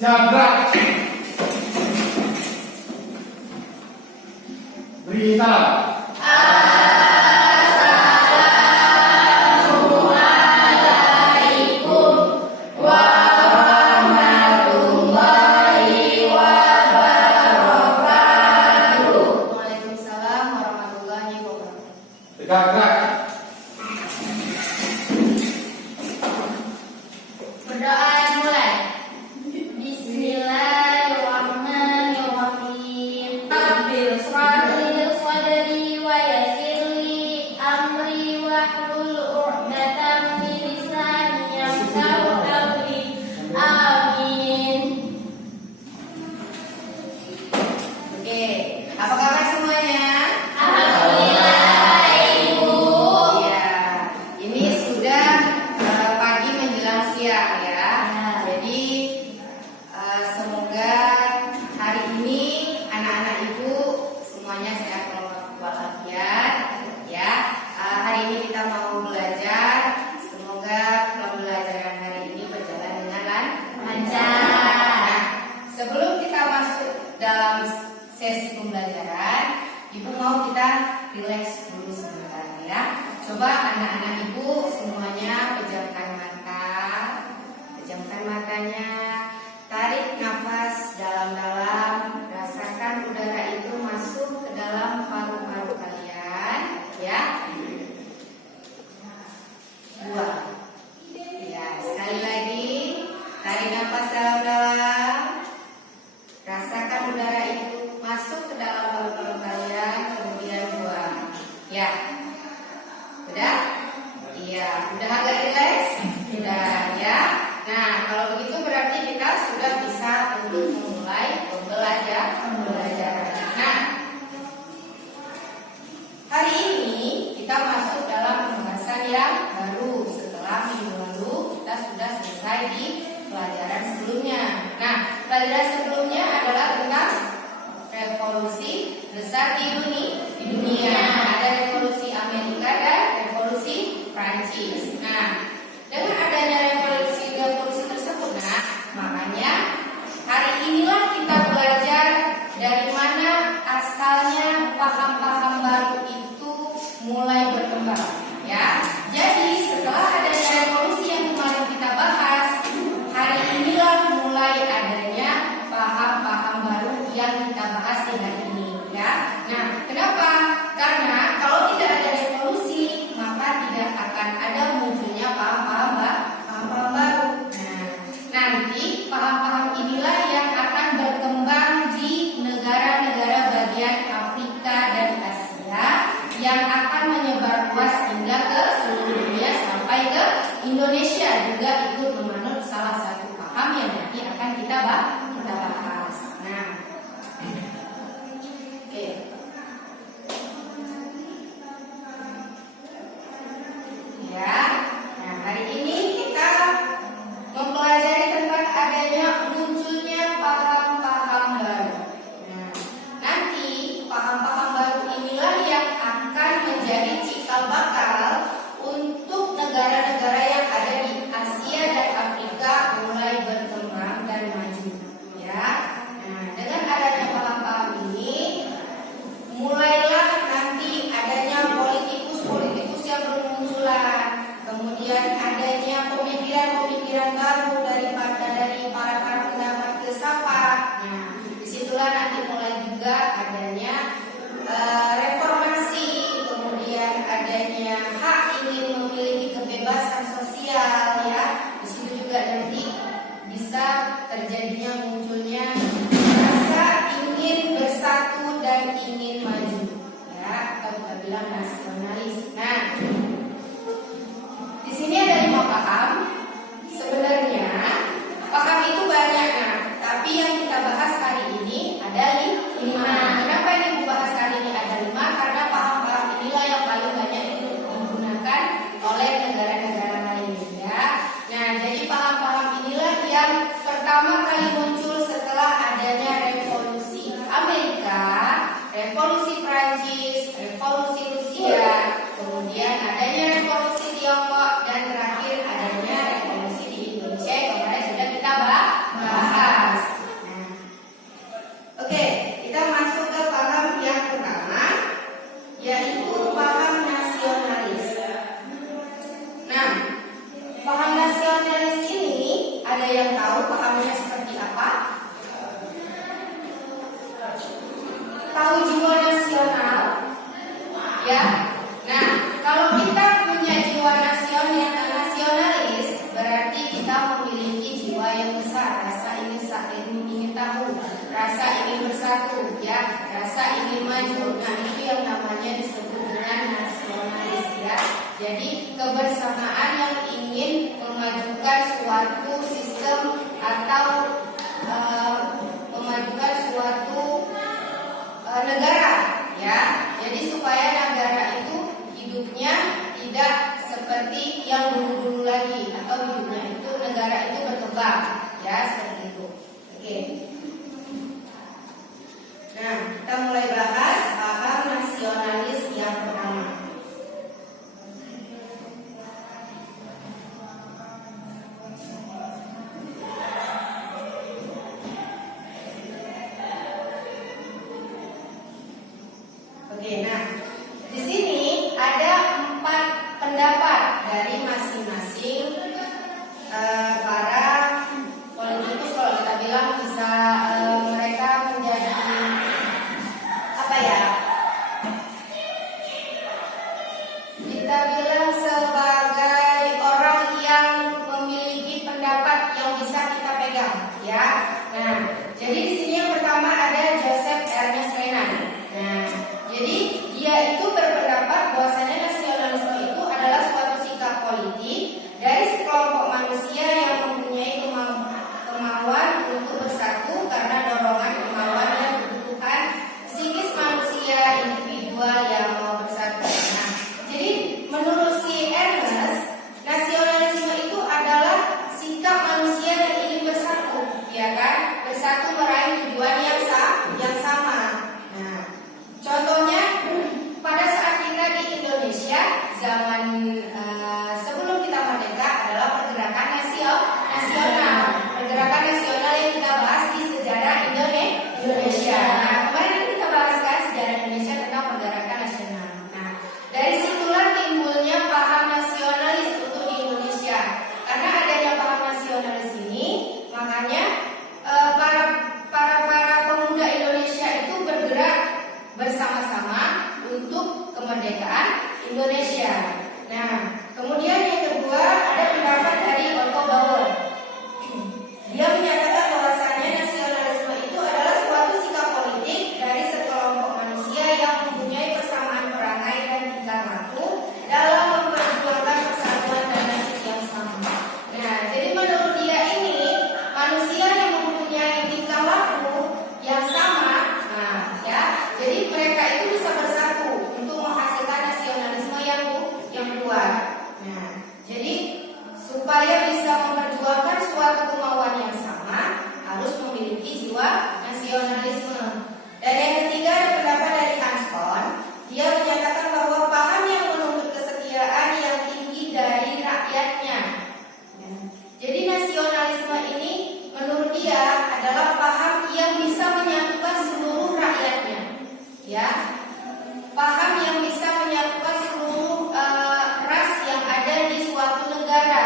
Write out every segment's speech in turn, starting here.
Jabrak. Beri salam. Tegak. Berdoa mulai. Bismillahirrahmanirrahim. Rabbil shrah sadri wa yassir li amri wahlul 'uqdatam min lisani yafqahu qawli. Amin. Oke, apa kabar semuanya? Dalam sesi pembelajaran, Ibu mau kita rileks dulu sebentar ya. Coba anak-anak Ibu semuanya pejamkan matanya, tarik nafas dalam-dalam, rasakan udara itu masuk ke dalam paru-paru kalian, ya. Buang. Ya, sekali lagi, tarik nafas dalam-dalam. Rasakan udara itu masuk ke dalam paru-paru kalian, kemudian buang. Ya, udah? Iya, udah agak rileks? Udah ya. Nah, kalau begitu berarti kita sudah bisa untuk memulai pembelajaran. Nah, hari ini kita masuk dalam pembahasan yang baru. Setelah minggu lalu kita sudah selesai di pelajaran sebelumnya. Nah, pelajaran sebelumnya adalah tentang revolusi besar di dunia. Ada revolusi Amerika dan revolusi Prancis. Nah, dengan adanya revolusi tersebut, makanya hari inilah kita belajar dari mana asalnya paham-paham baru itu mulai berkembang. Ya, jadi setelah adanya revolusi yang kemarin kita bahas, hari inilah mulai adanya paham-paham baru yang kita bahas di hari ini, ya. Nah, kenapa? Karena kalau tidak ada revolusi, maka tidak akan ada munculnya paham-paham baru. Nah, nanti paham-paham inilah yang akan berkembang di negara-negara bagian Afrika dan Asia, yang akan menyebar luas hingga ke seluruh dunia sampai ke Indonesia juga ikut memanut salah satu paham yang nanti akan kita bahas. Nah, oke. Ya, nah hari ini kita mempelajari tentang adanya munculnya paham-paham baru. Nah, nanti paham-paham baru inilah yang akan menjadi cikal bakal untuk negara-negara yang ada di Asia dan Afrika mulai berkembang dan maju, ya. Nah, dengan adanya paham-paham ini, mulailah nanti adanya politikus yang bermunculan, kemudian adanya pemikiran baru dari para pendapat filsafat. Nah, disitulah nanti mulai juga adanya reformasi, kemudian adanya hak ingin memiliki kebebasan sosial, ya. Di situ juga nanti bisa terjadinya munculnya rasa ingin bersatu dan ingin maju, ya, atau kita bilang nasionalis. Nah, di sini ada 5 paham. Sebenarnya paham itu banyak, tapi yang kita bahas hari ini ada 5. Kenapa ini Ibu bahas hari ini ada 5? Karena paham-paham inilah yang paling banyak digunakan oleh negara-negara lain, ya. Nah, jadi paham-paham inilah yang pertama kali muncul setelah adanya revolusi Amerika, revolusi Prancis, revolusi Rusia, kemudian adanya revolusi Tiongkok, dan terakhir adanya revolusi di Indonesia yang kemarin sudah kita bahas. ya. Nah, kalau kita punya jiwa nasionalis, berarti kita memiliki jiwa yang besar, rasa ingin tahu, rasa ingin bersatu, ya, rasa ingin maju. Nah, itu yang namanya disebut dengan nasionalis, ya. Jadi kebersamaan yang ingin memajukan suatu sistem atau memajukan suatu negara, ya. Jadi supaya negara itu hidupnya tidak seperti yang dulu-dulu lagi, atau hidupnya itu negara itu berkembang, ya, seperti itu. Oke. Nah, kita mulai bahas paham nasionalis yang pertama. Oke, nah, di sini ada 4 pendapat dari masing-masing para politikus. Kalau kita bilang bisa mereka menjadi apa ya? Kita bilang sebagai orang yang memiliki pendapat yang bisa kita pegang, ya. Nah, jadi di sini yang pertama ada Joseph Ernest Renan. Nah, jadi dia itu berpendapat bahwasanya nasionalisme itu adalah suatu sikap politik dari sekelompok manusia yang mempunyai kemauan untuk bersatu karena dorongan kemauan dan kebutuhan psikis manusia individual yang mau bersatu. Nah, jadi menurut si Ernest, nasionalisme itu adalah sikap manusia yang ingin bersatu, ya kan? Bersatu meraih tujuan yang sama. Nah, contohnya pada saat kita di Indonesia zaman sebelum kita merdeka adalah pergerakan nasional. Pergerakan nasional yang kita bahas di sejarah Indonesia. Nah, kemarin kita bahaskan sejarah Indonesia tentang pergerakan nasional. Nah, dari situlah timbulnya paham nasionalis untuk di Indonesia. Karena adanya paham nasionalis ini, makanya para pemuda Indonesia itu bergerak bersama-sama untuk kemerdekaan Indonesia. Nah, kemudian yang kedua ada pendapat dari Otto Bauer. Dia menyatakan bahwasanya nasionalisme itu adalah suatu sikap politik dari sekelompok manusia yang mempunyai persamaan perangai dan tingkah laku dalam memperjuangkan persatuan dan nasib yang sama. Nah, jadi menurut dia ini manusia yang mempunyai tingkah laku yang sama, nah, ya, jadi mereka itu bisa bersatu untuk menghasilkan nasionalisme yang kuat. Nah, jadi supaya bisa memperjuangkan suatu kemauan yang sama harus memiliki jiwa nasionalisme. Dan yang ketiga ada pendapat dari Hans Kohn. Dia menyatakan bahwa paham yang menuntut kesetiaan yang tinggi dari rakyatnya. Ya. Jadi nasionalisme ini menurut dia adalah paham yang bisa menyatukan seluruh rakyatnya. Ya, paham yang bisa menyatukan seluruh ras yang ada di suatu negara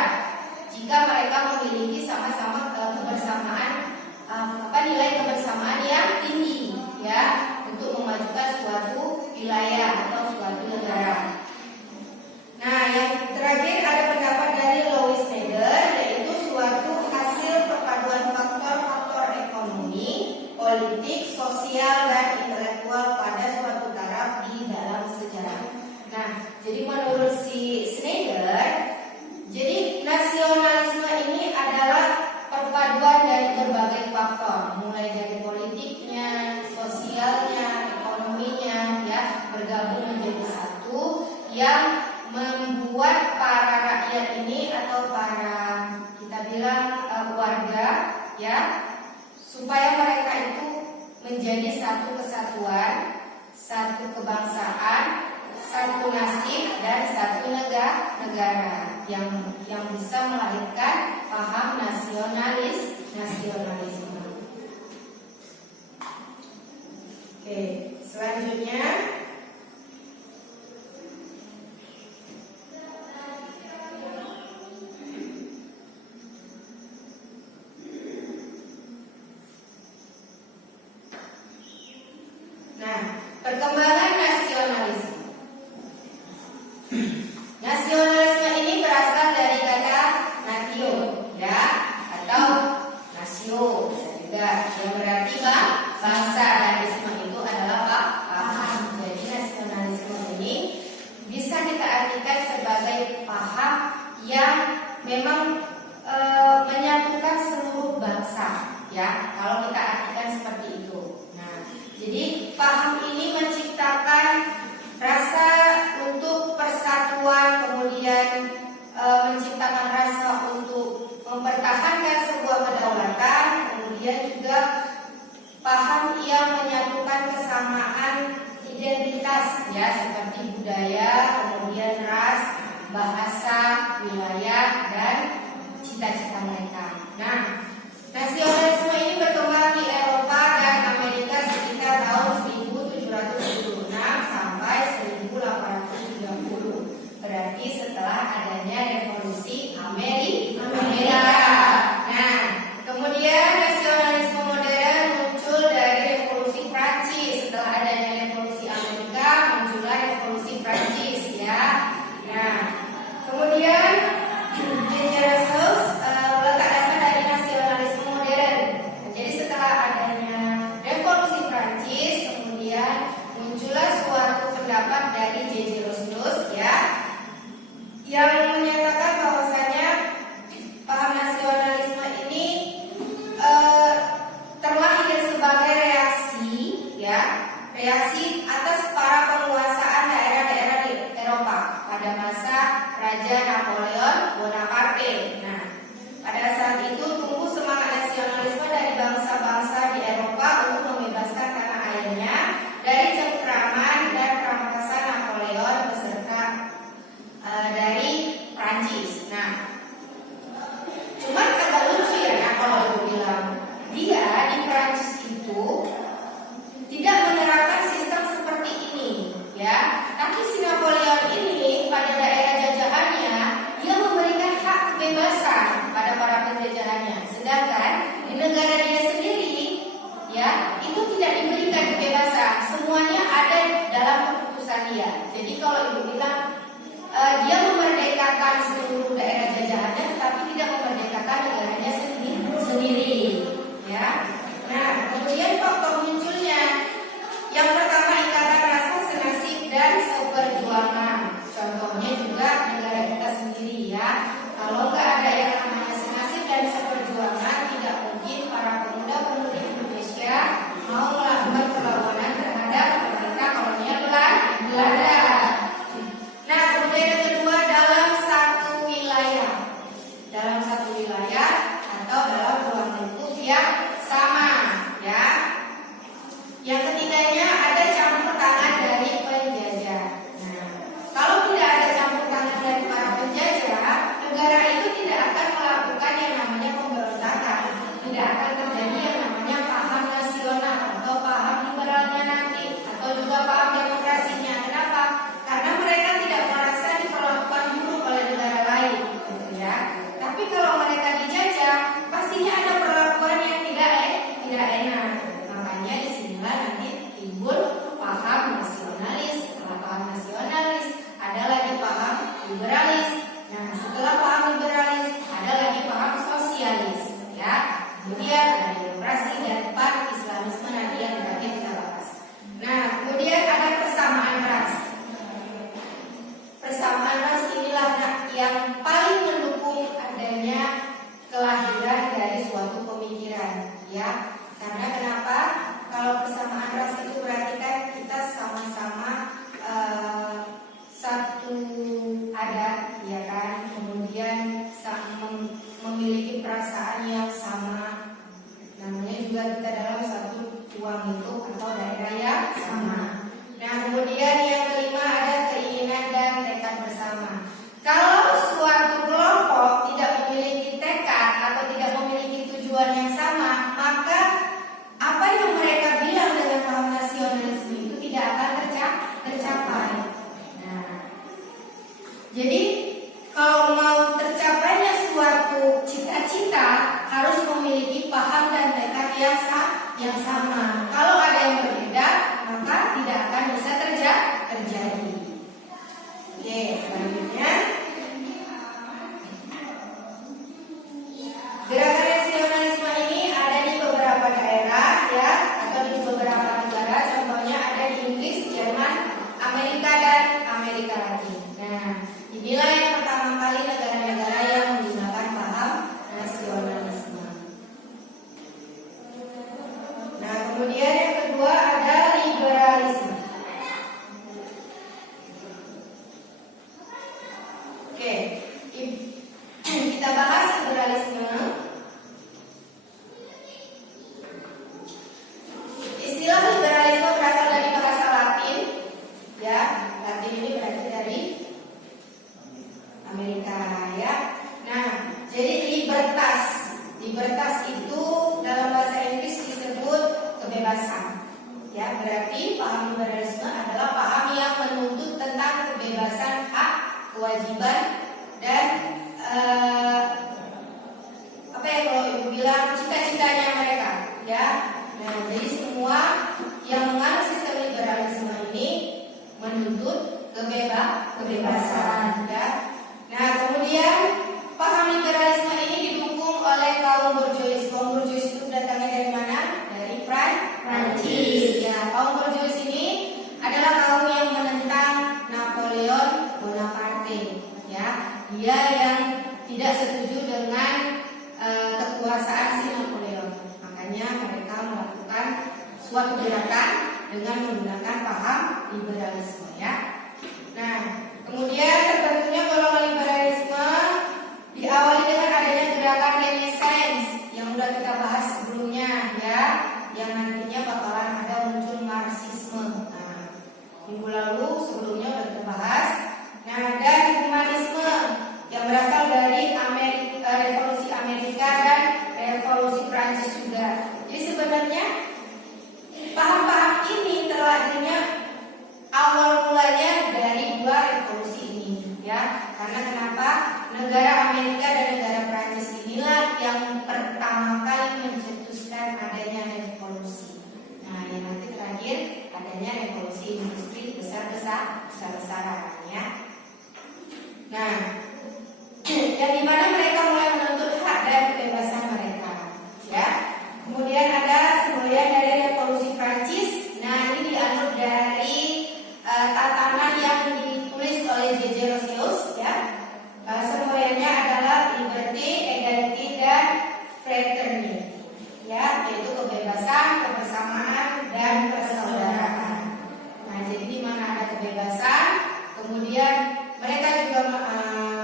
jika mereka memiliki sama-sama kebersamaan, nilai kebersamaan yang tinggi, ya, untuk memajukan suatu wilayah atau suatu negara. Nah, yang terakhir ada pendapat dari Louis Schneider, yaitu suatu hasil perpaduan faktor-faktor ekonomi, politik, sosial, dan intelektual pada suatu taraf di dalam sejarah. Nah, jadi menurut si Schneider, jadi nasionalisme ini adalah perpaduan dari berbagai faktor, mulai dari politiknya, sosialnya, ekonominya, ya, bergabung menjadi satu yang membuat para rakyat ini atau para kita bilang warga, ya, supaya mereka itu menjadi satu kesatuan, satu kebangsaan, satu nasib, dan satu negara yang bisa melahirkan paham nasionalisme. Oke, selanjutnya perkembangan nasionalisme. memang menyatukan seluruh bangsa, ya. Kalau kita artikan seperti itu. Nah, jadi paham ini menciptakan rasa untuk persatuan, kemudian menciptakan rasa untuk mempertahankan sebuah kedaulatan, kemudian juga paham yang menyatukan kesamaan identitas, ya, seperti budaya, kemudian ras, bahasa, wilayah, dan cita-cita mereka. Nah, nasionalisme ini berkembang di Eropa dan Amerika sekitar tahun 1776 sampai 1830. Berarti setelah adanya revolusi Amerika. Nah, kemudian nasionalisme modern muncul dari revolusi Prancis. Setelah adanya revolusi Amerika, muncullah revolusi Prancis, ya. Nah, kemudian meletak dasar dari nasionalisme modern. Jadi setelah adanya revolusi Prancis, kemudian muncullah suatu pendapat dari J.J. Rosdos, ya, yang menyatakan bahwasanya paham nasionalisme ini terlahir sebagai reaksi atas para penguasaan daerah-daerah di Eropa pada masa Raja Napoleon Bonaparte. Nah, pada saat itu tumbuh semangat nasionalisme dari bangsa-bangsa di Eropa untuk membebaskan tanah airnya dari cengkraman dan perampasan Napoleon beserta dari Prancis. Nah, cuman agak lucu ya kalau ibu bilang dia di Prancis itu tidak menerapkan sistem seperti ini, ya. Tapi si Napoleon ini pada daerah jajahannya dia memberikan hak kebebasan pada para penjajahannya, sedangkan di negara dia sendiri, ya, itu tidak diberikan kebebasan. Semuanya ada dalam keputusan dia. Jadi kalau ibu bilang dia memerdekakan seluruh daerah jajahannya, tetapi tidak memerdekakan negaranya sendiri, ya. Nah, kemudian faktor munculnya yang pertama ikatan rasa senasib dan seperjuangan. Contohnya juga negara kita sendiri, ya. Kalau nggak ada yang namanya senasib dan seperjuangan, tidak mungkin para pemuda-pemudi Indonesia mau melakukan perlawanan terhadap pemerintah kolonial Belanda. Nah, kemudian yang kedua, dalam satu wilayah atau dalam ruang lingkup yang sama, ya. Yang ketiganya ada campur tangan dari penjajah. Nah, kalau tidak ada campur tangan dari para penjajah, negara itu tidak akan melakukan yang namanya pemberontakan, tidak akan terjadi yang namanya paham nasional atau paham liberalnya nanti, atau juga paham demokrasinya. Kenapa? Karena mereka tidak merasa diperlakukan buruk oleh negara lain, gitu ya. Tapi kalau mereka dijajah, pastinya ada perlakuan yang tidak enak. Makanya disinilah nanti timbul paham nasionalis. Setelah paham nasionalis, ada lagi paham liberalis. Nah, setelah paham liberalis, ada lagi paham sosialis, ya. Kemudian ada demokrasi dan pan-islamisme nanti yang terakhir kita bahas. Nah, kemudian ada persamaan ras. Persamaan ras inilah yang paling mendukung adanya kelahiran dari suatu pemikiran, ya. Karena kenapa? Kalau persamaan ras itu berarti kan kita sama-sama satu adat, ya kan. Kemudian memiliki perasaan yang sama. Namanya juga kita dalam satu ruang lingkup atau daerah yang sama. Nah, kemudian yang kelima ada keinginan dan tekad bersama. Kalau suatu kelompok tidak memiliki tekad atau tidak memiliki tujuan yang sama, maka apa yang mereka bilang dengan paham nasionalisme itu tidak akan tercapai. Nah, jadi kalau mau tercapainya suatu cita-cita harus memiliki paham dan tekad yang sama. Kalau ada yang berbeda, maka tidak akan bisa terjadi. Oke, selanjutnya gerakan nasionalisme ini ada di beberapa daerah, ya, atau di beberapa negara. Contohnya ada di Inggris, Jerman, Amerika, dan Amerika Latin. Nah, inilah yang pertama kali negara-negara yang menggunakan ya. Latin ini berarti dari Amerika ya. Nah, jadi libertas itu dalam bahasa Inggris disebut kebebasan. Ya, berarti paham liberalisme adalah paham yang menuntut tentang kebebasan hak, kewajiban dan apa ya kalau ibu bilang cita-citanya mereka ya. Nah, jadi semua yang menganut sistem liberalisme ini menuntut kebebasan ya. Nah, kemudian paham liberalisme ini didukung oleh kaum borjuis. Kaum borjuis itu datangnya dari mana? Dari Prancis. Ya, kaum borjuis ini adalah kaum yang menentang Napoleon Bonaparte. Ya, dia yang tidak setuju dengan kekuasaan si Napoleon. Makanya mereka melakukan suatu gerakan dengan menggunakan paham liberalisme ya. Nah, kemudian terbentuknya golongan liberalisme diawali dengan adanya gerakan Renaissance yang sudah kita bahas sebelumnya ya, yang nantinya bakalan ada muncul Marxisme. Nah, minggu lalu sebelumnya sudah kita bahas. Nah, dan humanisme yang berasal dari Revolusi Amerika dan Revolusi Prancis juga. Jadi sebenarnya paham-paham ini terlahirnya awal mulanya dari dua revolusi ini ya. Karena kenapa? Negara Amerika dan negara Prancis inilah yang pertama kali mencetuskan adanya revolusi. Nah, yang nanti terakhir adanya revolusi industri besar-besaran ya. Nah, yang dimana mereka mulai menuntut hak dan kebebasan mereka ya. Kemudian ada semboyan dari revolusi Prancis. Nah, ini dianut dari tatanan yang ditulis oleh J.J. Roscius ya. Semboyannya adalah liberty, equality dan fraternity ya, yaitu kebebasan, kebersamaan dan persaudaraan. Nah, jadi di mana ada kebebasan, kemudian mereka juga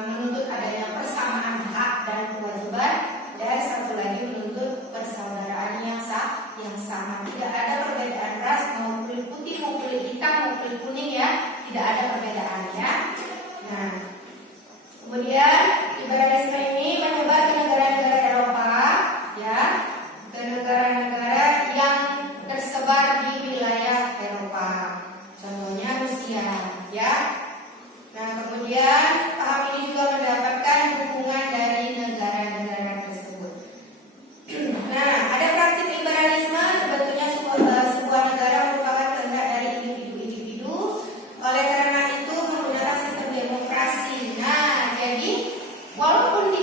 menuntut adanya persamaan hak dan kewajiban, dan satu lagi menuntut persaudaraan yang sama. Tidak ada perbedaan ras, mau kulit putih, mau kulit hitam, mau kulit kuning ya, tidak ada perbedaannya. Nah, kemudian liberalisme ini menyebar ke negara-negara Eropa ya, ke negara-negara yang tersebar di wilayah Eropa. Contohnya Rusia ya. Nah, kemudian paham ini juga mendapatkan dukungan dari negara-negara tersebut. Nah, ada praktik liberalisme terbentuknya sebuah negara merupakan kehendak dari individu-individu. Oleh karena itu menggunakan sistem demokrasi. Nah, jadi walaupun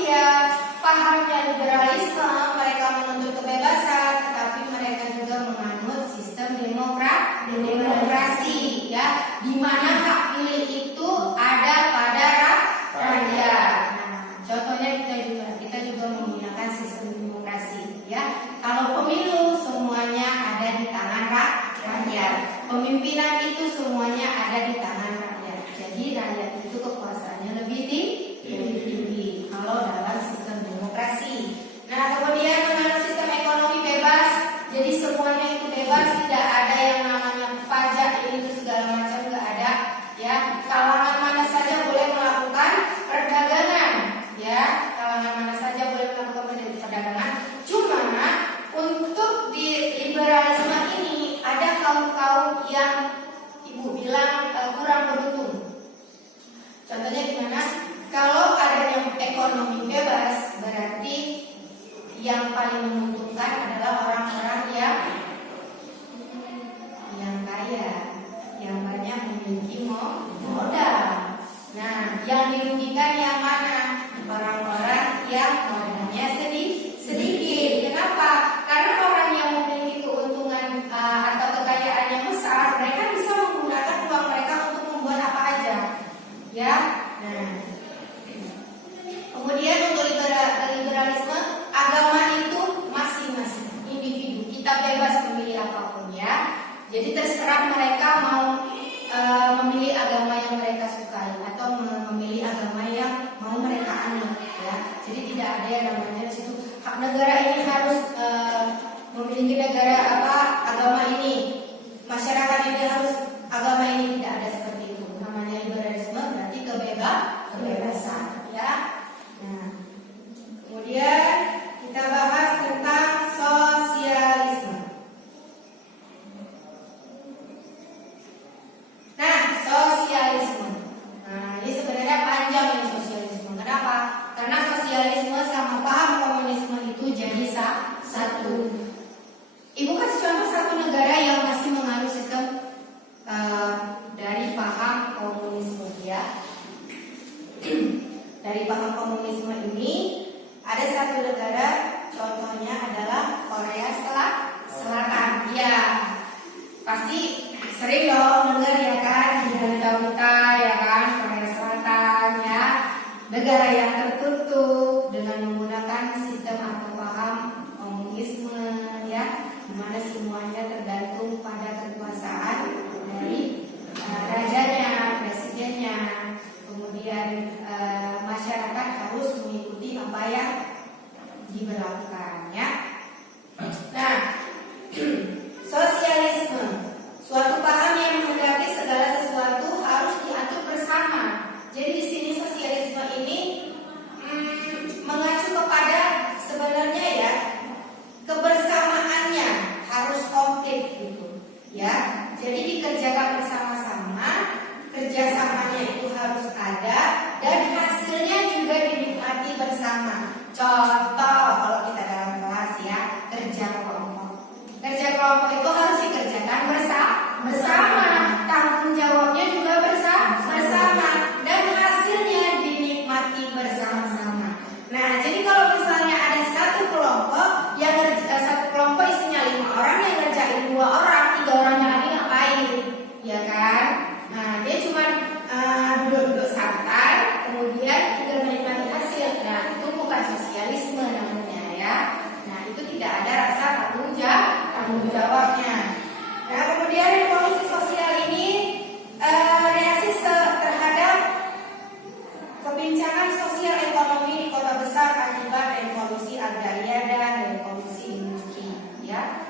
dari paham komunisme ini, ada satu negara contohnya adalah Korea Selatan. Ya, pasti sering dong dengar ya kan di berita-berita ya kan, Korea Selatan ya, negara yang tertutup dengan menggunakan sistem atau paham komunisme ya, di mana semuanya tergantung pada kekuasaan dari rajanya, presidennya. Kemudian masyarakat harus mengikuti apa yang diberlakukan ya. Nah, sosialisme, suatu paham yang menghendaki segala sesuatu harus diatur bersama. Jadi di sini sosialisme ini mengacu kepada sebenarnya ya kebersamaannya harus komplit gitu ya. Jadi dikerjakan bersama-sama, kerjasamanya itu harus ada dan hasilnya juga dinikmati bersama. Contoh kalau kita dalam kelas ya, kerja kelompok. Kerja kelompok itu harus dikerjakan bersama, tanggung jawabnya juga bersama dan hasilnya dinikmati bersama-sama. Nah, jadi kalau misalnya ada satu kelompok yang satu kelompok isinya 5 orang yang ngerjain 2 orang, 3 orangnya lagi ngapain? Ya kan? Nah, dia cuma duduk-duduk santai, kemudian tinggal menikmati hasil. Nah, itu bukan sosialisme namanya ya. Nah, itu tidak ada rasa tanggung jawabnya. Nah, kemudian revolusi sosial ini reaksi terhadap kebincangan sosial ekonomi di kota besar akibat revolusi agraria dan revolusi industri ya.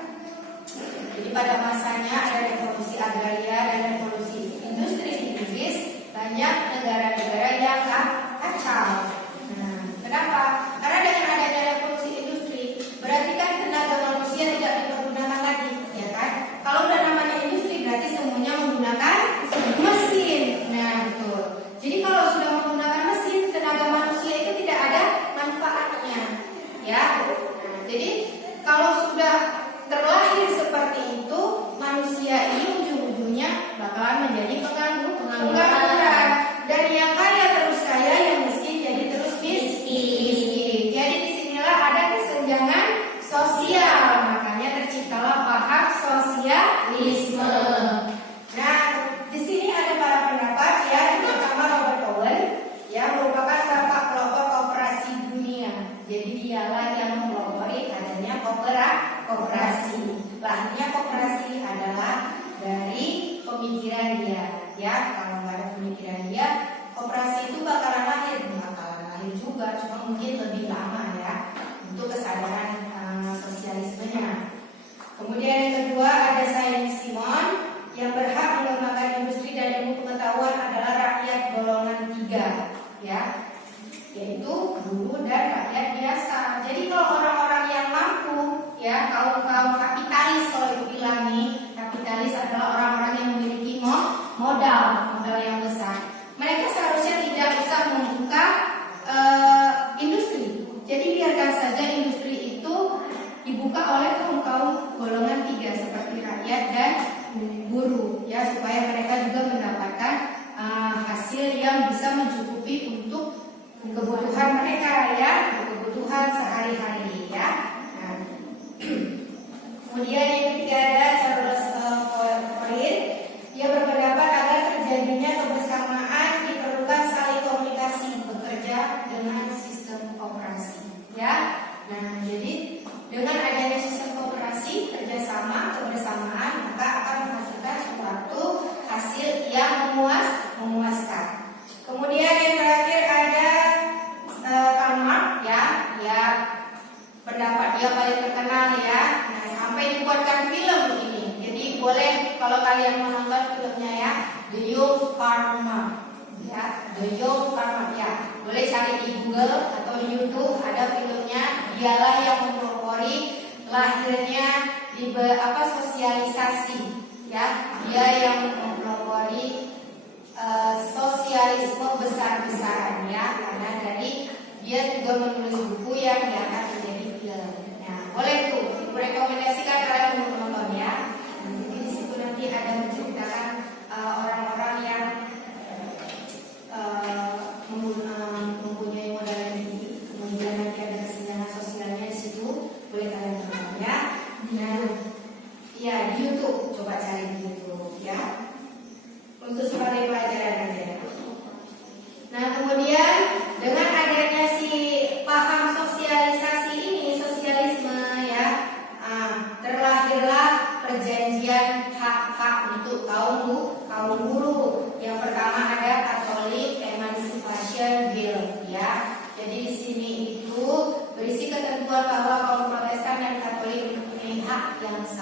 Jadi pada masanya ada revolusi agraria dan revolusi industri di Inggris, banyak negara-negara yang kacau. Nah, kenapa? Karena dengan adanya revolusi industri, berarti kan tenaga manusia tidak dipergunakan lagi, ya kan? Kalau udah namanya industri, berarti semuanya menggunakan mesin. Nah, betul. Jadi kalau sudah menggunakan mesin, tenaga manusia itu tidak ada manfaatnya, ya. Nah, jadi kalau sudah terlahir seperti itu, manusia ini ujung-ujungnya bakalan menjadi pengangguran. Dan yang kaya terus kaya, yang miskin jadi terus miskin. Jadi disinilah ada kesenjangan sosial, makanya terciptalah paham sosialisme. Nah, di sini ada para pendapat ya, yang pertama Robert Owen, yang merupakan bapak kelompok koperasi dunia. Jadi dialah yang mempelopori adanya koperasi. Lahirnya koperasi adalah dari pemikiran dia. Ya, kalau nggak ada pemikiran dia, koperasi itu bakalan lahir juga, cuma mungkin lebih lama ya untuk kesadaran sosialismenya. Kemudian yang kedua ada Saint-Simon, yang berhak mengembangkan industri dan ilmu pengetahuan adalah rakyat golongan 3, ya, yaitu guru dan rakyat biasa. Jadi kalau orang-orang yang mampu, ya, kaum kapitalis, kalau itu bilang nih, kapitalis adalah orang-orang yang memiliki modal yang besar. Mereka seharusnya tidak usah membuka industri. Jadi biarkan saja industri itu dibuka oleh kaum golongan 3 seperti rakyat dan guru, ya, supaya mereka juga mendapatkan hasil yang bisa mencukupi untuk kebutuhan mereka, ya, kebutuhan sehari-hari, ya. Nah, kemudian yang ketiga ada Charles Fourier. Dia berpendapat agar terjadinya kebersamaan diperlukan saling komunikasi, bekerja dengan sistem koperasi, ya. Nah, jadi dengan adanya sistem koperasi, kerjasama, kebersamaan, maka akan menghasilkan suatu hasil yang memuaskan. Kemudian yang terakhir ada Karl Marx, ya, pendapat dia paling terkenal, ya. Nah, sampai dibuatkan film ini. Jadi boleh kalau kalian mau nonton filmnya, ya, The Young Karl Marx, ya, The Young Karl Marx, ya. Boleh cari di Google atau di YouTube, ada filmnya. Dialah yang mempelopori lahirnya sosialisasi, ya. Dia yang mempelopori sosialisme besar-besaran, ya. Karena dari dia juga menulis buku yang diangkat menjadi film. Nah, boleh tuh rekomendasikan kalian untuk menonton, ya. Jadi di situ nanti ada menceritakan orang-orang yang mempunyai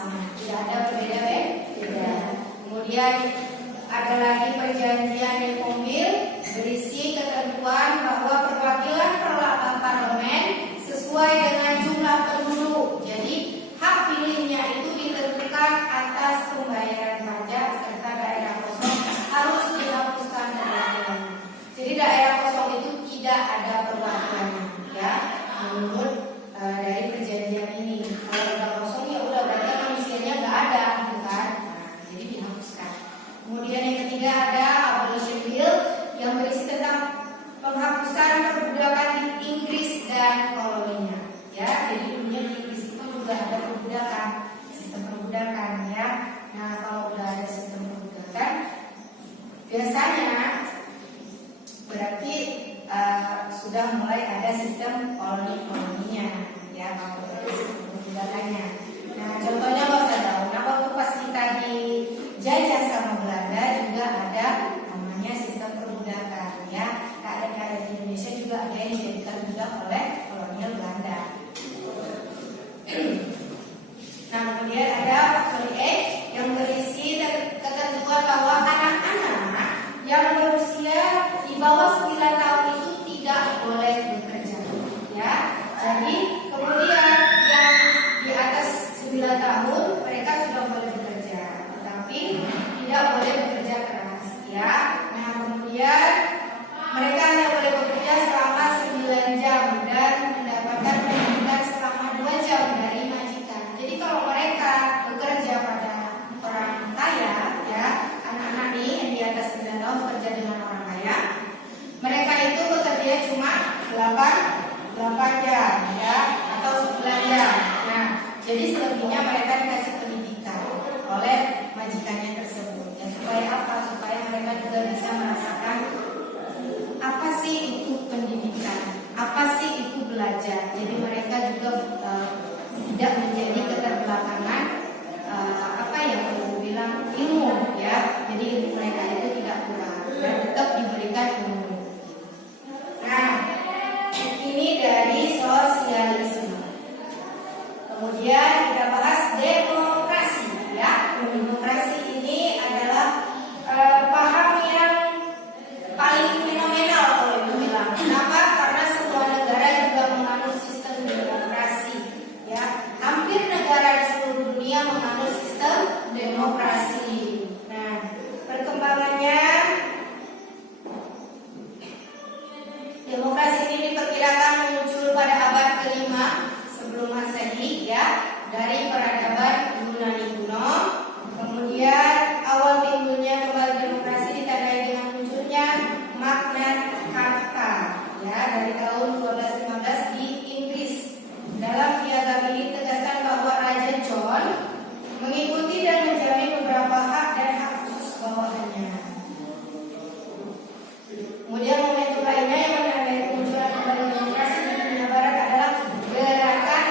sama, tidak ada berbeda-beda. Kemudian ada lagi perjanjian de Fonville berisi ketentuan bahwa perwakilan parlemen sesuai dengan jumlah penduduk. Jadi hak pilihnya itu ditentukan atas pembayaran pajak serta daerah kosong harus dihapuskan perwakilan. Jadi daerah kosong itu tidak ada perwakilannya, ya, menurut dari perjanjian ini. Kalau udah kosong ya udah berarti manusianya nggak ada, bukan? Nah, jadi dihapuskan. Kemudian yang ketiga ada Abolition Bill yang berisi tentang penghapusan perbudakan di Inggris dan koloninya. Ya, jadi dulunya di Inggris itu juga ada perbudakan, sistem perbudakan, ya. Nah, kalau udah ada sistem perbudakan, biasanya berarti sudah mulai ada sistem koloninya, ya, kalau ada sistem perbudakannya. Nah, contohnya kalau saya tahu, nah waktu pas kita dijajah sama Belanda juga ada namanya sistem perbudakan, ya. Rakyat-rakyat di Indonesia juga ada yang dijadikan budak oleh kolonial Belanda. Nah, kemudian ada Factory Act yang berisi ketentuan bahwa anak-anak yang berusia di bawah 9 tahun itu tidak boleh bekerja, ya. Jadi kemudian yang di atas 9 tahun mereka sudah boleh bekerja, tetapi tidak boleh bekerja keras, ya. Nah, kemudian mereka hanya boleh bekerja selama 9 jam dan mendapatkan pendidikan selama 2 jam dari majikan. Jadi kalau mereka bekerja pada orang kaya, ya, anak-anak nih yang di atas 9 tahun bekerja dengan orang kaya, mereka itu bekerja cuma 8 jam, ya, atau 9 jam. Nah, jadi selebihnya mereka dikasih pendidikan oleh majikannya tersebut. Ya, supaya apa? Supaya mereka juga bisa merasakan apa sih itu pendidikan, apa sih itu belajar. Jadi mereka juga tidak menjadi keterbelakangan apa yang perlu bilang ilmu, ya. Jadi ilmu mereka itu tidak kurang dan tetap diberikan ilmu. Nah, ini dari sosialisme. Kemudian kita bahas demokrasi, ya. Demokrasi ini adalah paham yang paling fenomenal kalau ibu bilang. Kenapa? Karena semua negara juga menganut sistem demokrasi, ya. Hampir negara di seluruh dunia menganut sistem demokrasi. Nah, perkembangannya, demokrasi ini diperkirakan muncul pada abad ke-5 sebelum Masehi, ya, dari peradaban Yunani kuno. Kemudian awal timbulnya kembali demokrasi ditandai dengan munculnya Magna Carta, ya, dari tahun 1215 di Inggris. Dalam piagam ini tegaskan bahwa Raja John mengikuti dan menjamin beberapa hak dan hak khusus bawahannya. Kemudian momentum lainnya yang menandai kemunculan kembali demokrasi di dunia barat adalah gerakan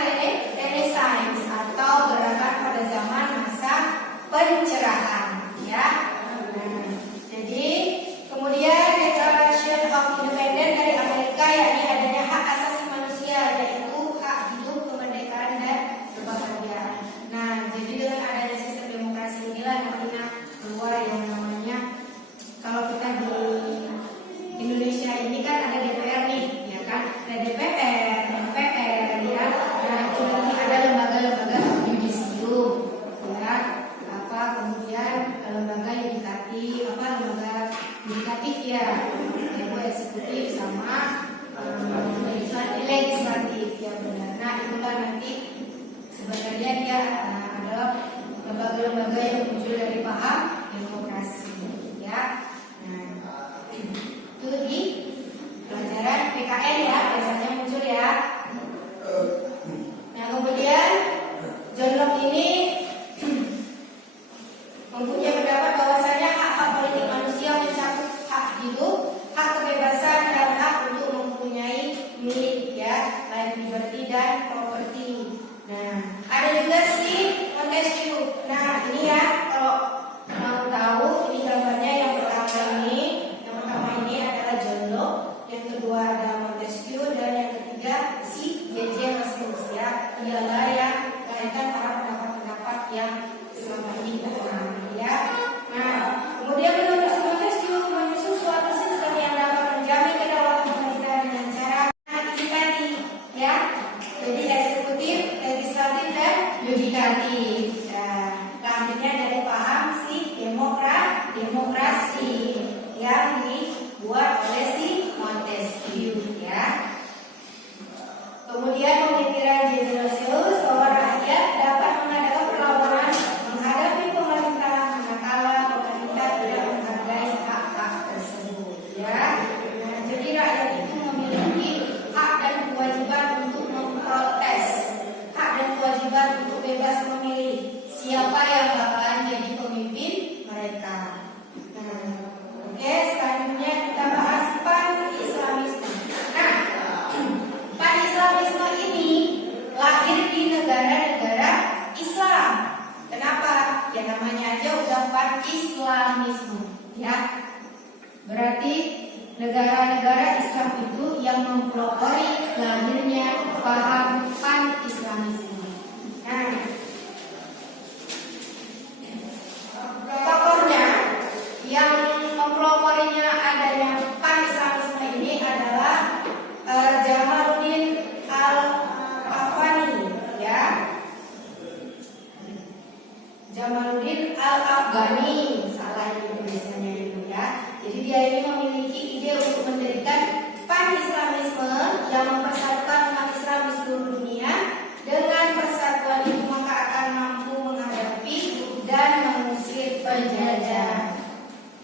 Renaissance atau gerakan pada zaman masa pencerahan, ya. Nah, jadi kemudian Declaration of Independence dari Amerika, yakni adanya hak asasi manusia, yaitu hak hidup, kemerdekaan dan kebahagiaan. Nah, jadi dengan adanya sistem demokrasi inilah makanya keluar yang namanya, kalau kita di Indonesia ini kan ada DPR nih, ya kan, ada DPR, MPR, ya. Nah, itu nanti ada lembaga-lembaga yudisium, ya, apa, kemudian lembaga yudikatif, ya, yaitu eksekutif sama legislatif, ya, benar. Nah, itulah nanti sebenarnya dia adalah lembaga-lembaga yang muncul dari paham demokrasi, ya. Nah, itu di pelajaran PKN, ya, biasanya muncul, ya. Nah, kemudian John Locke ini mempunyai pendapat bahwasanya hak-hak politik manusia mencakup hak hidup, hak kebebasan, dan hak untuk mempunyai milik, ya, life liberty dan property. Nah, ada juga si Montesquieu. Nah, ini, ya, kalau Kemudian pemikiran Gelasius bahwa rakyat dapat mengadakan perlawanan menghadapi pemerintah manakala pemerintah tidak menghargai hak-hak tersebut. Ya, nah, jadi rakyat itu memiliki hak dan kewajiban untuk memprotes, hak dan kewajiban untuk bebas memilih siapa yang bakalan jadi pemimpin mereka. Nah, oke, selanjutnya kita bahas pan-Islamisme. Nah, pan-Islamisme ini lahir di negara-negara Islam. Kenapa? Ya namanya aja udah pan-Islamisme, ya. Berarti negara-negara Islam itu yang mempelopori lahirnya paham pan-Islamisme. Nah, tokohnya yang mempeloporinya adanya pan-Islamisme ini adalah Jamaluddin Al-Afghani, ya. Jamaluddin Al-Afghani, salah ini tulisannya itu, ya. Jadi dia ini memiliki ide untuk mendirikan pan-Islamisme yang mempersatukan umat Islam di seluruh dunia. Dengan persatuan itu maka akan mampu menghadapi dan mengusir penjajah.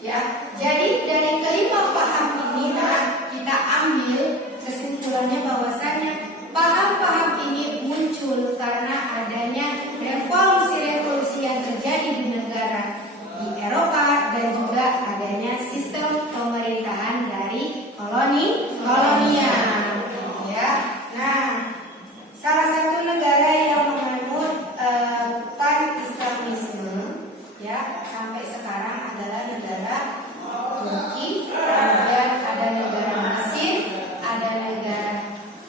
Ya, jadi dari kelima paham ini, nah, kita ambil kesimpulannya bahwasannya paham-paham ini muncul karena adanya revolusi-revolusi yang terjadi di negara di Eropa dan juga adanya sistem pemerintahan dari kolonial. Ya, nah, salah satu negara yang menganut pan-Islamisme, ya, sampai sekarang adalah negara Turki, kemudian ada negara Mesir, ada negara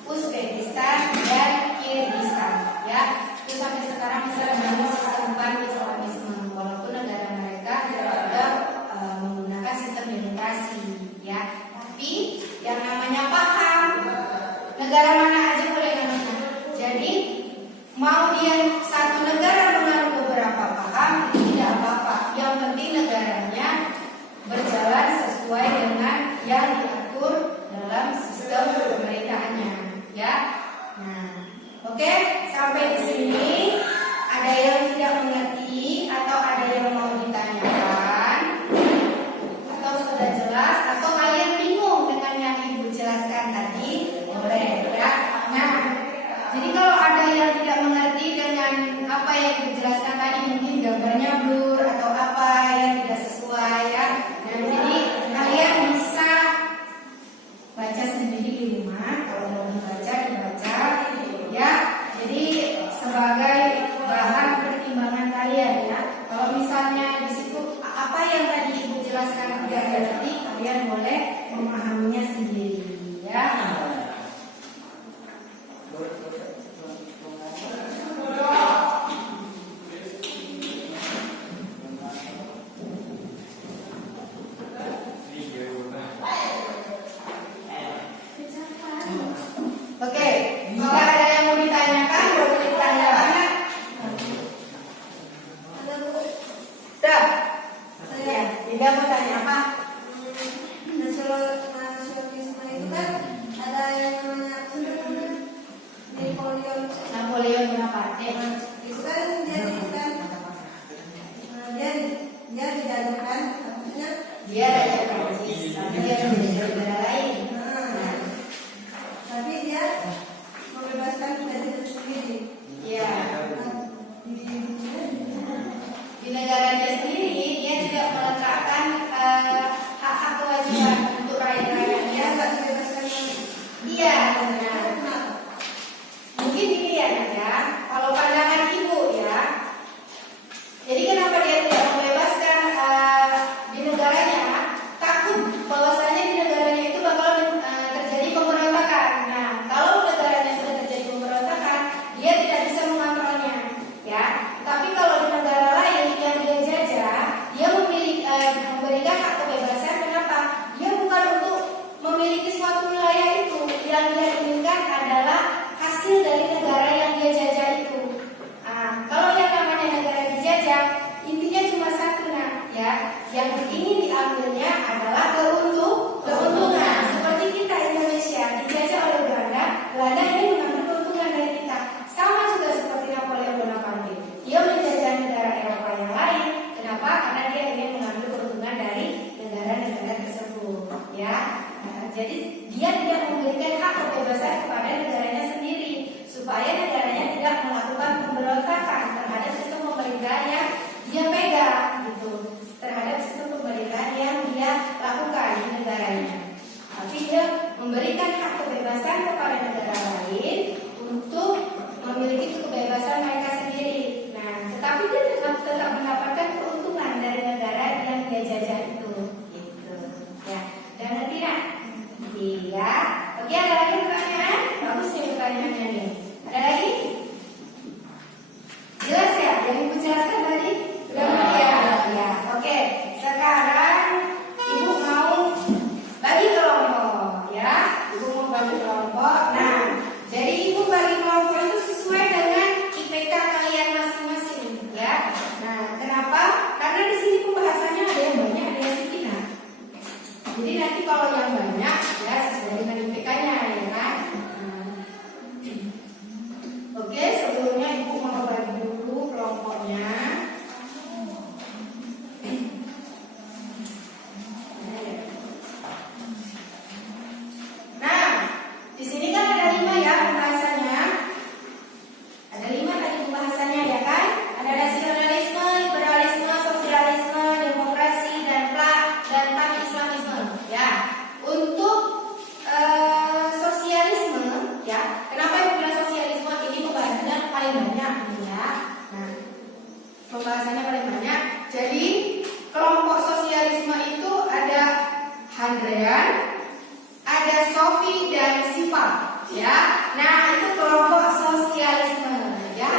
Uzbekistan dan Kirgistan, ya. Itu sampai sekarang masih menganut sistem pan-Islamisme, walaupun negara mereka sudah menggunakan sistem demokrasi, ya. Tapi yang namanya paham, negara mana aja boleh namanya. Jadi mau dia satu negara menganut beberapa paham itu tidak apa-apa. Yang penting negaranya berjalan sesuai dengan yang diatur dalam sistem pemerintahannya, ya. Nah, oke, sampai di sini ada yang tidak mengerti atau ada yang mau ditanyakan atau sudah jelas atau kalian bingung dengan yang Ibu jelaskan tadi, boleh, ya. Nah, jadi kalau ada yang tidak mengerti dengan apa yang dijelaskan tadi, mungkin gambarnya blur atau apa yang tidak sesuai, ya. Nah, jadi kalian bisa baca sendiri di rumah. Kalau mau dibaca, ya. Jadi sebagai bahan pertimbangan kalian, ya. Kalau misalnya di situ apa yang tadi Ibu jelaskan tidak mengerti, kalian boleh memahaminya sendiri, ya. Oke, kalau ada yang mau ditanyakan, boleh ditanyakan, ya. Sudah? Ya, tidak mau tanya apa? Nasionalisme itu kan ada yang namanya Napoleon Bonaparte. itu kan dia kan dia dijatuhkan maksudnya Dia raja Prancis, tapi dia menjadi negara lain. Nah, tapi dia membebaskan negara itu sendiri. ya, Di di negara dia sendiri dia tidak meletakkan hak-hak kewajiban untuk rakyat-rakyatnya. dia nggak dibebaskan. Iya, benar. Mungkin ini ya, kalau pandangan Ibu, ya. Jadi kenapa dia tidak membebaskan di negaranya? Takut bahwasanya di negaranya itu bakal terjadi pemberontakan. Nah, kalau negaranya sudah terjadi pemberontakan, dia tidak bisa mengontrolnya, ya. Tapi kalau di negara lain yang dia jajah, dia memberikan hak kebebasan. Kenapa? Dia bukan untuk memiliki suatu wilayah itu. Yang dia inginkan adalah hasil dari negara yang dia jajah itu. Nah, kalau yang namanya negara dijajah, intinya cuma satu, nah, ya. Yang ingin diambilnya adalah keuntungan. Seperti kita Indonesia dijajah oleh Belanda, Belanda ingin mengambil Nah, jadi dia tidak memberikan hak kebebasan kepada negaranya sendiri supaya negaranya tidak melakukan pemberontakan terhadap sistem pemerintahan yang dia pegang gitu, terhadap sistem pemerintahan yang dia lakukan di negaranya. Tapi dia memberikan hak kebebasan kepada negara lain untuk memiliki kebebasan mereka sendiri. Nah, tetapi dia tetap mendapatkan keuntungan dari negara yang dia jajah itu. Gitu. Ya, dan ngerti nak? Iya. Oke, ada lagi pertanyaan? Bagus nih pertanyaannya nih. Ada lagi? Jelas ya? Yang ibu jelaskan tadi? Sudah ya? Ya. Oke. Sekarang ibu mau bagi kelompok, ya. Ibu mau bagi kelompok. Nah, jadi ibu bagi kelompok itu sesuai dengan IPK kalian masing-masing, ya. Nah, kenapa? Karena di sini pembahasannya ada yang banyak, ada yang sedikit. Nah, jadi nanti kalau yang banyak, ya sesuai dengan IPK-nya, ya kan? Oke, sebelumnya ibu mau bagi dulu kelompoknya. Nah, di sini kan ada 5 ya pembahasannya. Ada 5 tadi pembahasannya ya kan? Ada nasionalisme, liberalisme, sosialisme, demokrasi, dan pan-islamisme. Ya, untuk sosialisme, ya. Kenapa ibu bilang sosialisme? Ini pembahasannya paling banyak, ya. Nah, pembahasannya paling banyak. Jadi kelompok sosialisme itu ada Handrean, ada Sofi dan Siva, ya. Nah, itu kelompok sosialisme, ya.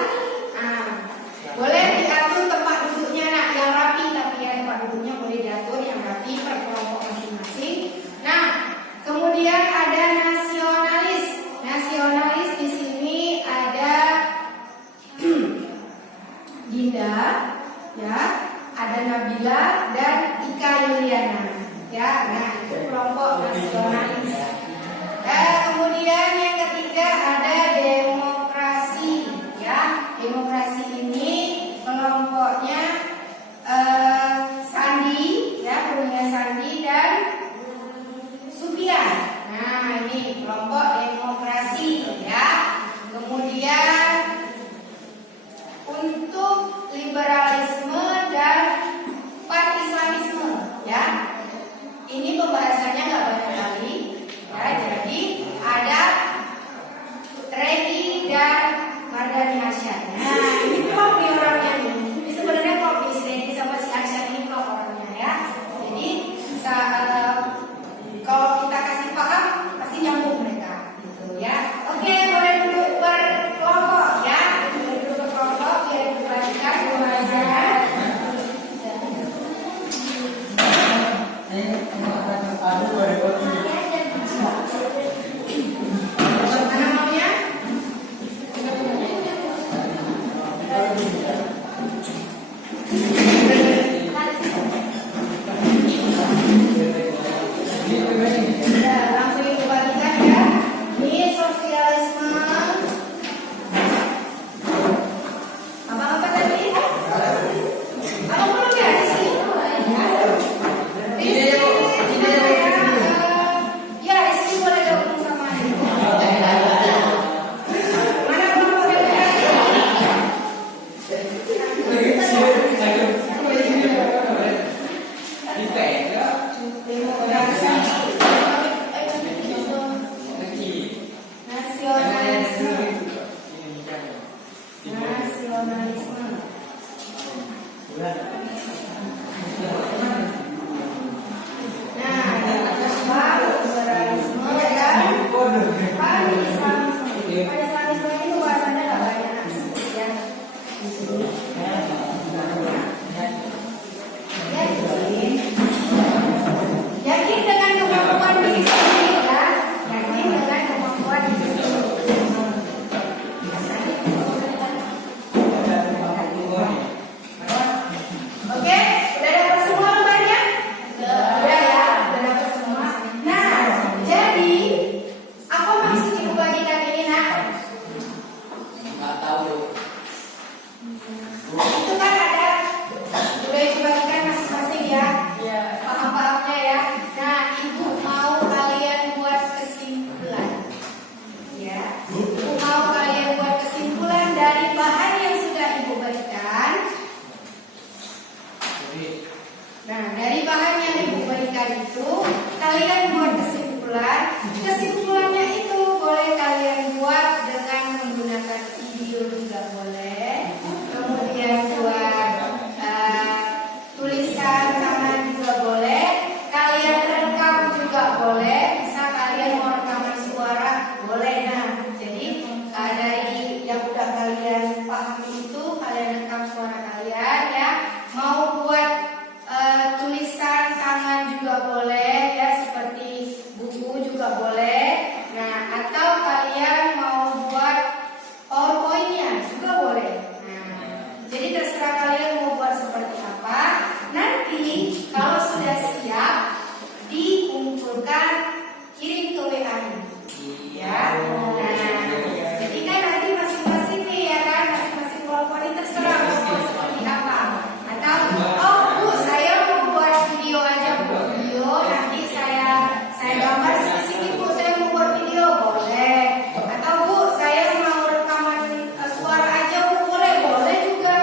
Nah, boleh diatur tempat duduknya nak yang rapi, tapi ya tempat duduknya boleh diatur yang rapi per kelompok masing-masing. Nah, kemudian ada nasionalis. Nasionalis di sini ada Dinda, ya, ada Nabila dan Ika Yuliana, ya. Nah, itu kelompok nasionalis. Kemudian yang ketiga ada demokrasi, ya. Demokrasi ini kelompoknya Sandi, ya, punya Sandi dan Supian. Nah, ini kelompok demokrasi, ya. Kemudian untuk liberalisme dan pan-islamisme, ya. Ini pembahasannya nggak banyak kali, kalian buat kesimpulan. Kesimpulannya itu boleh kalian buat dengan menggunakan video juga boleh. Kemudian buat tulisan tangan juga boleh. Kalian rekam juga boleh. Bisa kalian mau rekaman suara boleh. Nah, jadi dari yang udah kalian pahami itu kalian rekam suara kalian ya. Mau buat tulisan tangan juga boleh ya, seperti buku juga boleh. Nah, atau kalian mau buat PowerPoint-nya juga boleh. Nah, jadi terserah kalian mau buat seperti apa. Nanti kalau sudah siap dikumpulkan, kirim ke WA ya. Nah, jadi kan nanti masing-masing nih ya kan, masing-masing PowerPoint terserah mau seperti apa. Atau oh Bu, saya mau buat video aja Bu. Video nanti saya gambar sini Bu, saya mau buat video boleh. Atau Bu, saya mau rekaman suara aja Bu, boleh juga.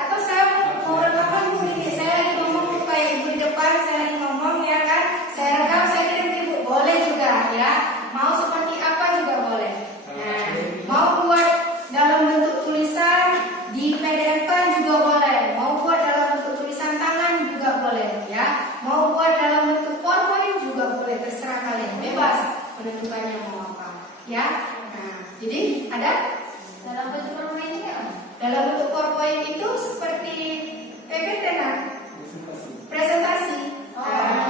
Atau saya mau rekaman Bu, ini saya lagi ngomong kayak ibu di depan, saya lagi ngomong ya kan, saya rekam saya kirim ke Ibu, boleh juga ya. Mau seperti apa juga boleh. Nah, mau buat dalam bentuk tulisan di PDF-kan juga boleh. Mau buat dalam bentuk tulisan tangan juga boleh ya. Mau buat dalam bentuk PowerPoint juga boleh. Terserah kalian, bebas menentukannya mau apa ya. Nah, jadi ada dalam bentuk PowerPoint-nya. Dalam bentuk PowerPoint itu seperti PPT kan? Presentasi.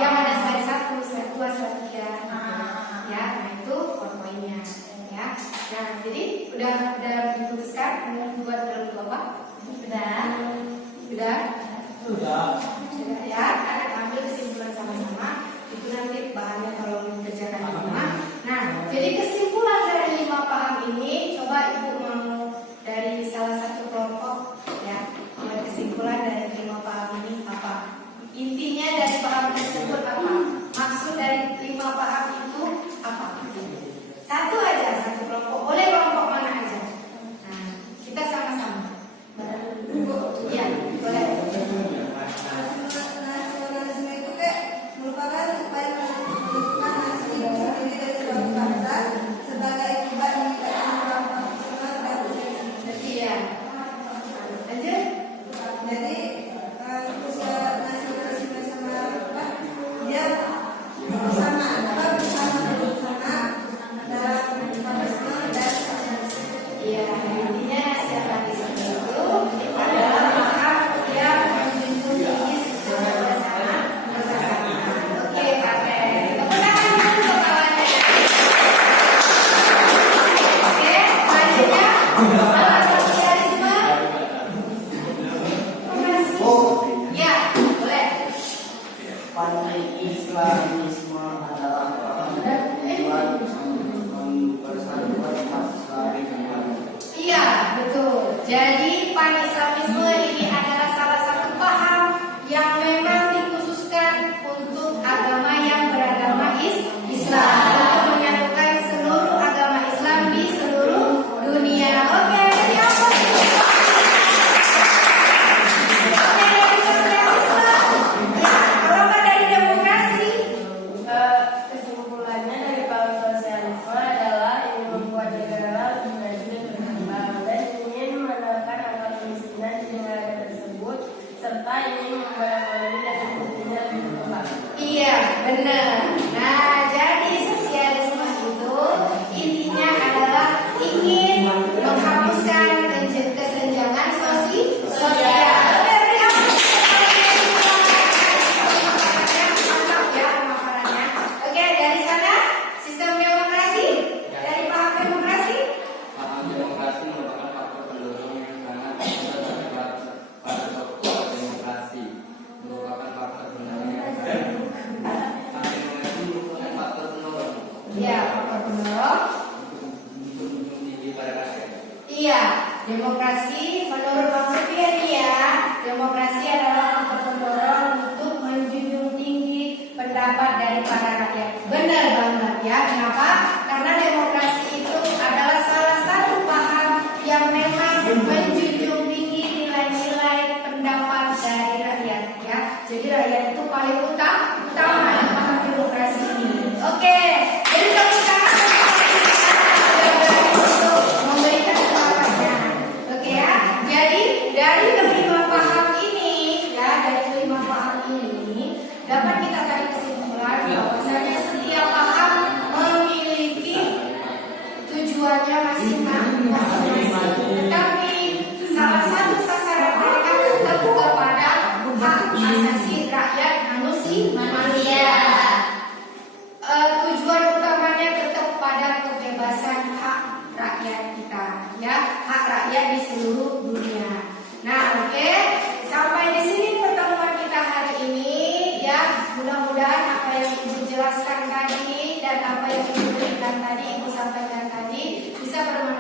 Yang ada slide 1, slide 2, slide 3. Ya, nah itu PowerPoint-nya ya. Nah, jadi udah diputuskan mau buat dalam bentuk apa? Sudah ya. Akan ambil kesimpulan sama-sama. Itu nanti bahannya kalau dikerjakan di rumah. Nah, jadi kesimpulan dari 5 paham ini, coba Ibu mau dari salah satu kelompok ya, kesimpulan dari 5 paham ini apa? Intinya dari paham tersebut apa? Maksud dari 5 paham itu apa? Satu aja, satu kelompok. Boleh kelompok mana aja? Nah, kita sama-sama. Iya, boleh. Nasionalisme itu merupakan upaya menentukan nasib sendiri dari suatu bangsa sebagai akibat meningkatkan kemampuan nasional dan Jadi ya. Lanjut. jadi nasionalisme sama apa? Dia bersama dalam nasionalisme dan Iya, intinya nasionalisme itu adalah paham yang menjunjung tinggi sistem kebersamaan. Oke, pakai. Tepuk tangan dulu untuk kawannya. Oke, selanjutnya apa sosialisme? Ya, boleh. Pan-Islamisme adalah tujuan mempersatukan bangsa dengan Iya, betul. Jadi pan-islamisme ini adalah salah satu paham yang memang dikhususkan untuk agama yang beragama Islam, untuk menyatukan seluruh agama Islam di seluruh dunia. Oke, jadi apa sih? Oke, dari sosialisme. Ya, kalau nggak dari demokrasi. Kesimpulannya dari paham sosialisme adalah ingin membuat negara lebih maju dan berkembang dan ingin menekan angka kemiskinan di negara tersebut serta ingin membuat ekonomi dan industrinya lebih berkembang. Iya, benar. Nah, jadi sosialisme itu intinya adalah ingin menghapuskan kesenjangan sosial. Mantap ya pemaparannya. Oke, dari sana sistem demokrasi. Dari paham demokrasi. paham demokrasi merupakan faktor pendorong yang sangat besar pada tokoh demokrasi. Merupakan faktor pendorong yang sangat demokrasi merupakan faktor pendorong Ya, faktor pendorong. untuk tinggi pada rakyat. Iya, demokrasi menurut Bang Sofian ya, demokrasi adalah faktor pendorong untuk menjunjung tinggi pendapat dari para rakyat. Benar banget ya, kenapa? Karena demokrasi itu adalah salah satu paham yang memang menjunjung tinggi nilai-nilai pendapat dari rakyat ya. Jadi rakyat itu paling utama dalam paham demokrasi ini. di seluruh dunia. Nah, oke, sampai di sini pertemuan kita hari ini ya. Mudah-mudahan apa yang Ibu jelaskan tadi dan apa yang Ibu berikan tadi, Ibu sampaikan tadi bisa bermanfaat